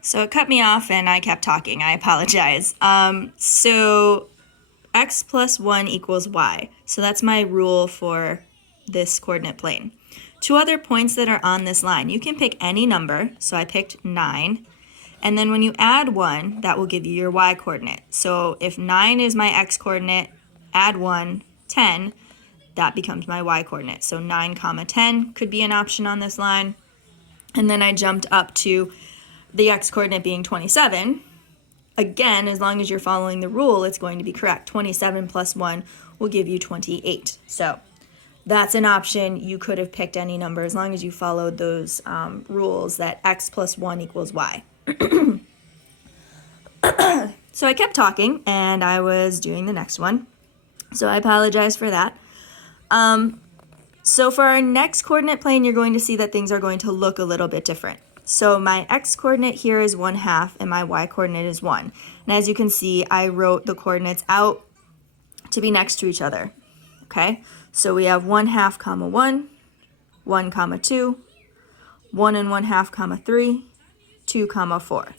So it cut me off and I kept talking. I apologize. So x plus 1 equals y. So that's my rule for this coordinate plane. Two other points that are on this line. You can pick any number. So I picked 9. And then when you add 1, that will give you your y coordinate. So if 9 is my x coordinate, add 1, 10, that becomes my y coordinate. So 9 comma 10 could be an option on this line. And then I jumped up to the x coordinate being 27. Again, as long as you're following the rule, it's going to be correct. 27 plus 1 will give you 28. So that's an option. You could have picked any number as long as you followed those rules that x plus 1 equals y. So I kept talking and I was doing the next one. So I apologize for that. So for our next coordinate plane, you're going to see that things are going to look a little bit different. So my x coordinate here is 1/2 and my y coordinate is 1. And as you can see, I wrote the coordinates out to be next to each other. Okay, so we have 1/2 comma 1, 1 comma 2, 1 and 1/2 comma 3, 2 comma 4.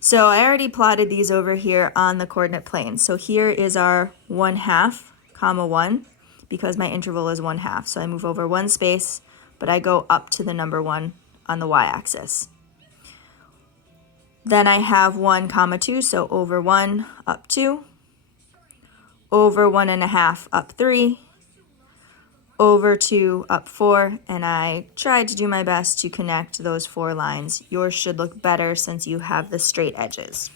So I already plotted these over here on the coordinate plane. So here is our 1/2 comma 1 because my interval is 1/2. So I move over one space, but I go up to the number 1 on the y-axis. Then I have 1 comma 2, so over 1 up 2, over 1.5 up 3, over 2 up 4, and I tried to do my best to connect those 4 lines. Yours should look better since you have the straight edges.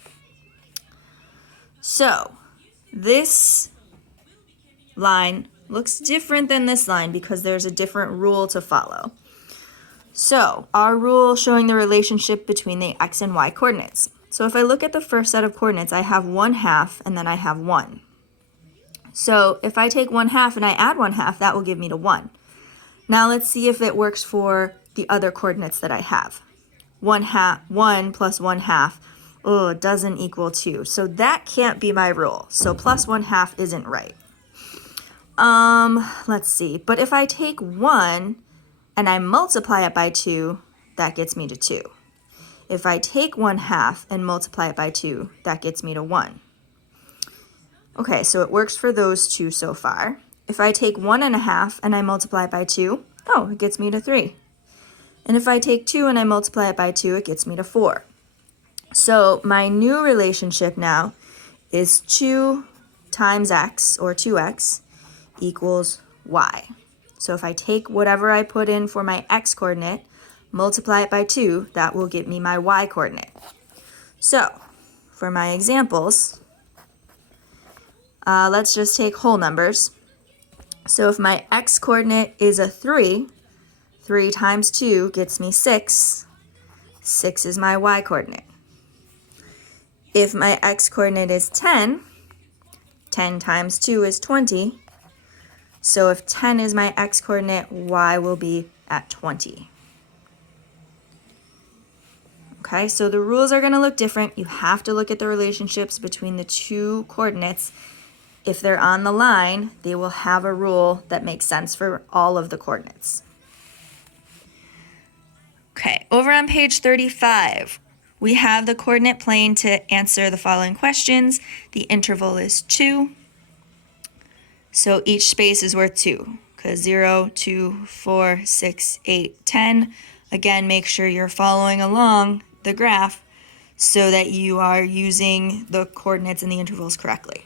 So this line looks different than this line because there's a different rule to follow. So our rule showing the relationship between the x and y coordinates. So if I look at the first set of coordinates, I have 1/2 and then I have 1. So if I take 1/2 and I add 1/2, that will give me to 1. Now let's see if it works for the other coordinates that I have. 1 plus 1/2, it doesn't equal 2. So that can't be my rule. So plus 1/2 isn't right. Let's see. But if I take 1 and I multiply it by 2, that gets me to 2. If I take 1/2 and multiply it by 2, that gets me to 1. Okay, so it works for those two so far. If I take 1.5 and I multiply it by 2, it gets me to 3. And if I take 2 and I multiply it by 2, it gets me to 4. So my new relationship now is 2 times x, or 2x, equals y. So if I take whatever I put in for my x coordinate, multiply it by 2, that will give me my y coordinate. So for my examples, let's just take whole numbers. So if my x coordinate is a 3, 3 times 2 gets me 6. 6 is my y coordinate. If my x coordinate is 10, 10 times 2 is 20. So if 10 is my x coordinate, y will be at 20. Okay, so the rules are going to look different. You have to look at the relationships between the two coordinates. If they're on the line, they will have a rule that makes sense for all of the coordinates. Okay, over on page 35, we have the coordinate plane to answer the following questions. The interval is 2. So each space is worth 2, because 0, 2, 4, 6, 8, 10. Again, make sure you're following along the graph so that you are using the coordinates and the intervals correctly.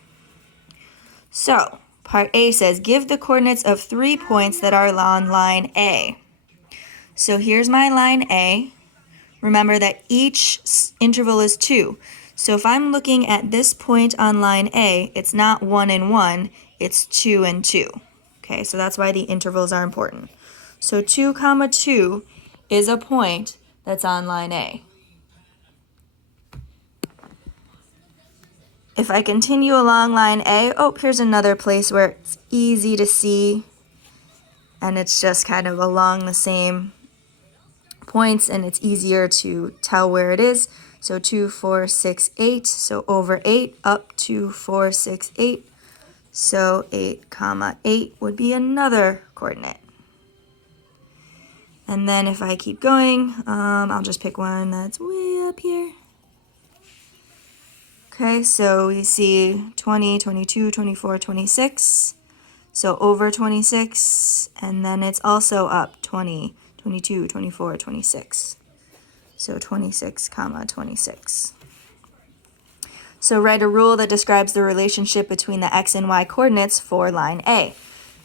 So part A says, give the coordinates of 3 points that are on line A. So here's my line A. Remember that each interval is 2. So if I'm looking at this point on line A, it's not 1 and 1, it's 2 and 2. Okay, so that's why the intervals are important. So 2 comma 2 is a point that's on line A. If I continue along line A, here's another place where it's easy to see, and it's just kind of along the same points, and it's easier to tell where it is. So 2, 4, 6, 8, so over 8, up 2, 4, 6, 8. So 8 comma 8 would be another coordinate. And then if I keep going, I'll just pick one that's way up here. Okay, so we see 20, 22, 24, 26. So over 26, and then it's also up 20, 22, 24, 26. So 26, comma 26. So write a rule that describes the relationship between the x and y coordinates for line A.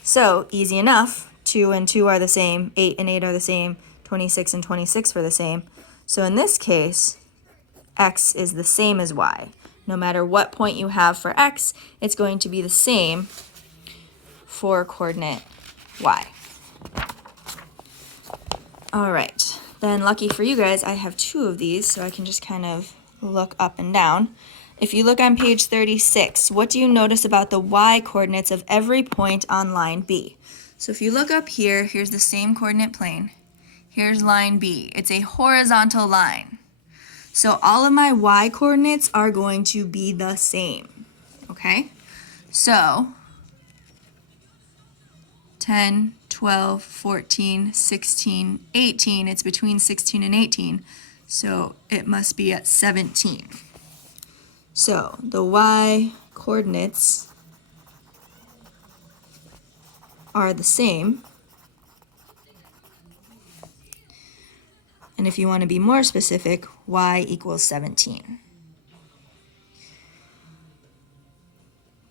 So easy enough, 2 and 2 are the same, 8 and 8 are the same, 26 and 26 are the same. So in this case, x is the same as y. No matter what point you have for x, it's going to be the same for coordinate y. All right, then lucky for you guys, I have 2 of these, so I can just kind of look up and down. If you look on page 36, what do you notice about the y coordinates of every point on line B? So if you look up here, here's the same coordinate plane. Here's line B. It's a horizontal line. So all of my y coordinates are going to be the same, okay? So 10, 12, 14, 16, 18. It's between 16 and 18, so it must be at 17. So the y coordinates are the same. And if you want to be more specific, y equals 17.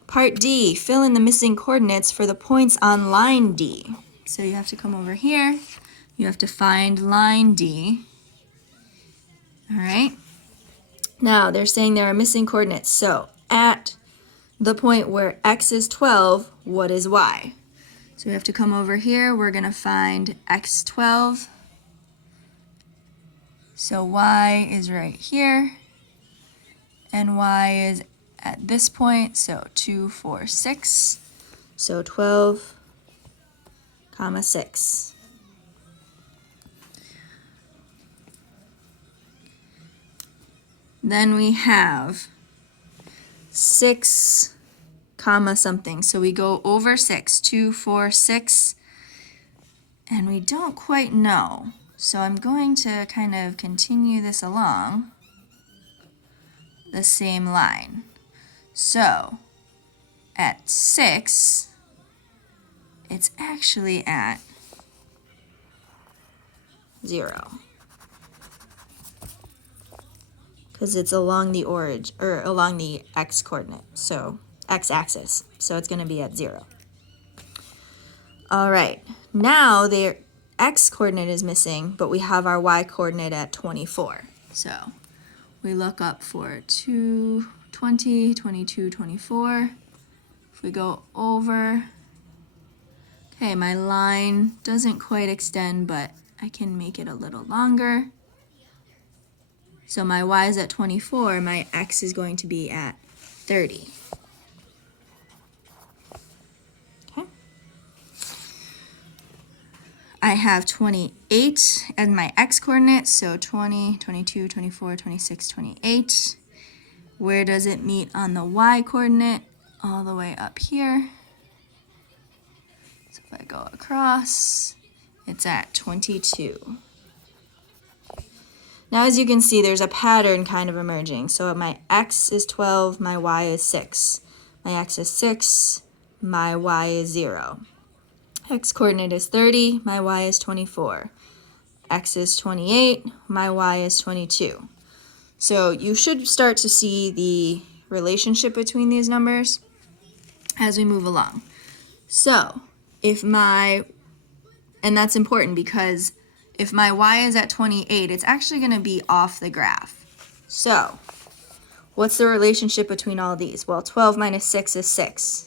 Part D, fill in the missing coordinates for the points on line D. So you have to come over here. You have to find line D. All right. Now they're saying there are missing coordinates. So at the point where x is 12, what is y? So we have to come over here. We're going to find x 12. So y is right here, and y is at this point, so 2, 4, 6. So 12, comma 6. Then we have 6, comma something. So we go over 6, 2, 4, 6, and we don't quite know. So I'm going to kind of continue this along the same line. So at 6, it's actually at 0. Because it's along the origin, or along the x coordinate, so x-axis. So it's going to be at 0. All right, now their x coordinate is missing, but we have our y coordinate at 24. So we look up for 2, 20, 22, 24. If we go over, okay, my line doesn't quite extend, but I can make it a little longer. So my y is at 24, my x is going to be at 30. Okay. I have 28 as my x coordinate, so 20, 22, 24, 26, 28. Where does it meet on the y coordinate? All the way up here. So if I go across, it's at 22. Now as you can see, there's a pattern kind of emerging. So my x is 12, my y is 6. My x is 6, my y is 0. X coordinate is 30, my y is 24. X is 28, my y is 22. So you should start to see the relationship between these numbers as we move along. So if and that's important because if my y is at 28, it's actually going to be off the graph. So what's the relationship between all these? Well, 12 minus 6 is 6.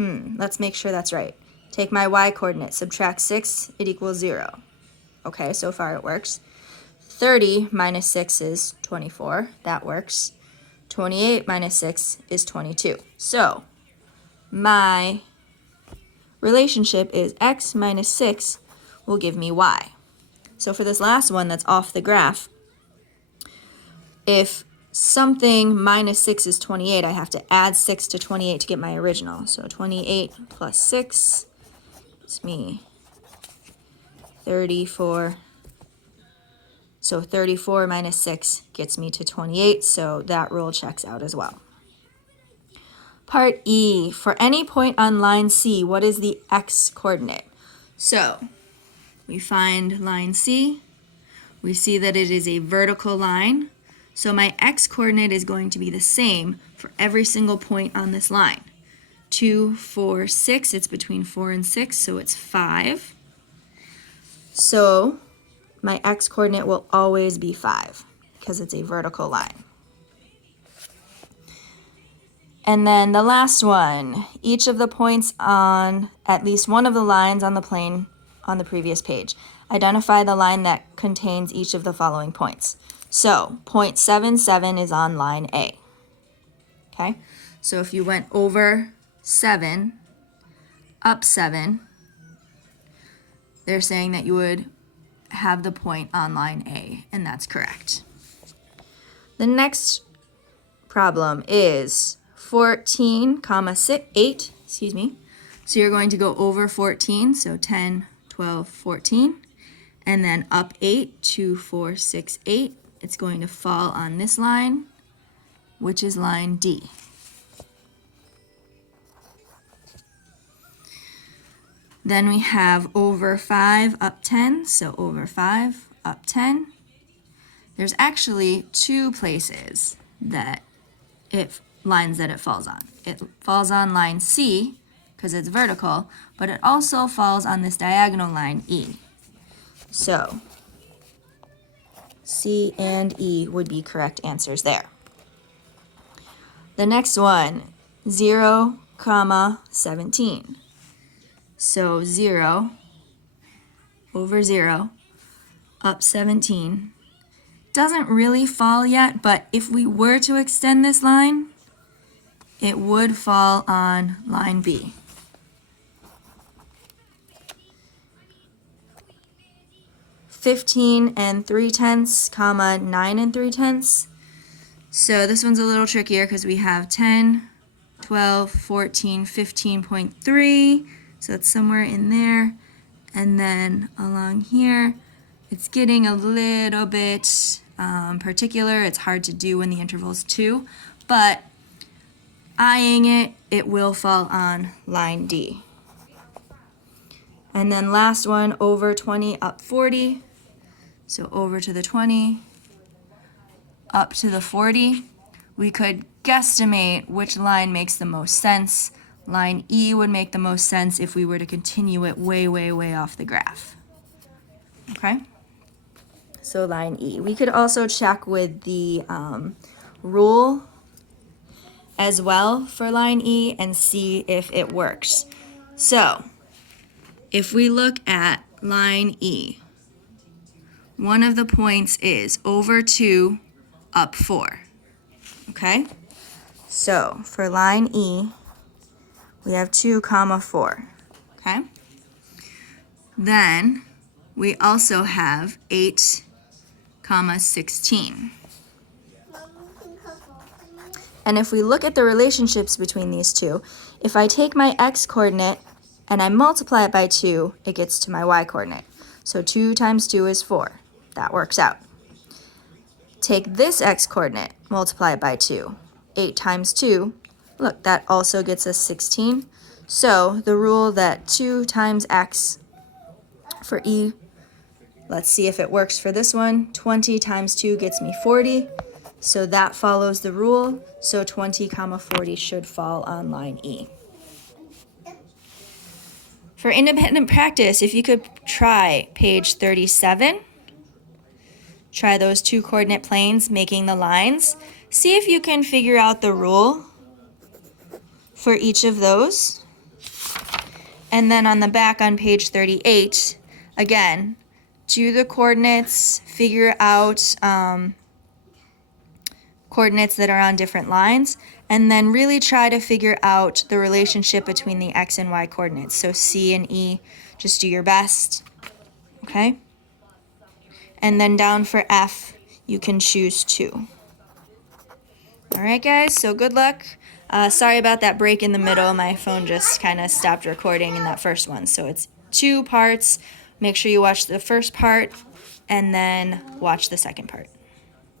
Let's make sure that's right. Take my y coordinate, subtract 6, it equals 0. Okay, so far it works. 30 minus 6 is 24, that works. 28 minus 6 is 22. So my relationship is x minus 6 will give me y. So for this last one that's off the graph, if something minus 6 is 28, I have to add 6 to 28 to get my original. So 28 plus 6 gives me 34 So 34 minus 6 gets me to 28, so that rule checks out as well. Part E, for any point on line C, what is the x-coordinate? So we find line C. We see that it is a vertical line. So my x-coordinate is going to be the same for every single point on this line. 2, 4, 6, it's between 4 and 6, so it's 5. So my x-coordinate will always be 5 because it's a vertical line. And then the last one, each of the points on at least one of the lines on the plane on the previous page. Identify the line that contains each of the following points. So point 77 is on line A. Okay, so if you went over 7, up 7, they're saying that you would have the point on line A, and that's correct. The next problem is 14, 8, excuse me. So you're going to go over 14, so 10, 12, 14, and then up 8, 2, 4, 6, 8. It's going to fall on this line, which is line D. Then we have over 5, up 10, so over 5, up 10. There's actually two places that lines that it falls on. It falls on line C, because it's vertical, but it also falls on this diagonal line E. So C and E would be correct answers there. The next one, 0, 17. So 0 over 0, up 17. Doesn't really fall yet, but if we were to extend this line, it would fall on line B. (15 3/10, 9 3/10). So this one's a little trickier because we have 10, 12, 14, 15.3. So it's somewhere in there. And then along here, it's getting a little bit particular. It's hard to do when the interval's 2. But eyeing it, it will fall on line D. And then last one, over 20, up 40. So over to the 20, up to the 40. We could guesstimate which line makes the most sense. Line E would make the most sense if we were to continue it way, way, way off the graph. Okay? So line E. We could also check with the rule as well for line E and see if it works. So if we look at line E, one of the points is over 2, up 4. Okay? So for line E, we have 2, 4. Okay? Then we also have 8, 16. And if we look at the relationships between these two, if I take my x-coordinate and I multiply it by 2, it gets to my y-coordinate. So 2 times 2 is 4. That works out. Take this x-coordinate, multiply it by 2. 8 times 2, look, that also gets us 16. So the rule that 2 times x for E, let's see if it works for this one. 20 times 2 gets me 40. So that follows the rule. So 20, 40 should fall on line E. For independent practice, if you could try page 37, try those 2 coordinate planes making the lines. See if you can figure out the rule for each of those. And then on the back on page 38, again, do the coordinates, figure out coordinates that are on different lines, and then really try to figure out the relationship between the x and y coordinates. So C and E, just do your best, okay? And then down for F, you can choose 2. All right, guys, so good luck. Sorry about that break in the middle. My phone just kind of stopped recording in that first one. So it's 2 parts. Make sure you watch the first part and then watch the second part.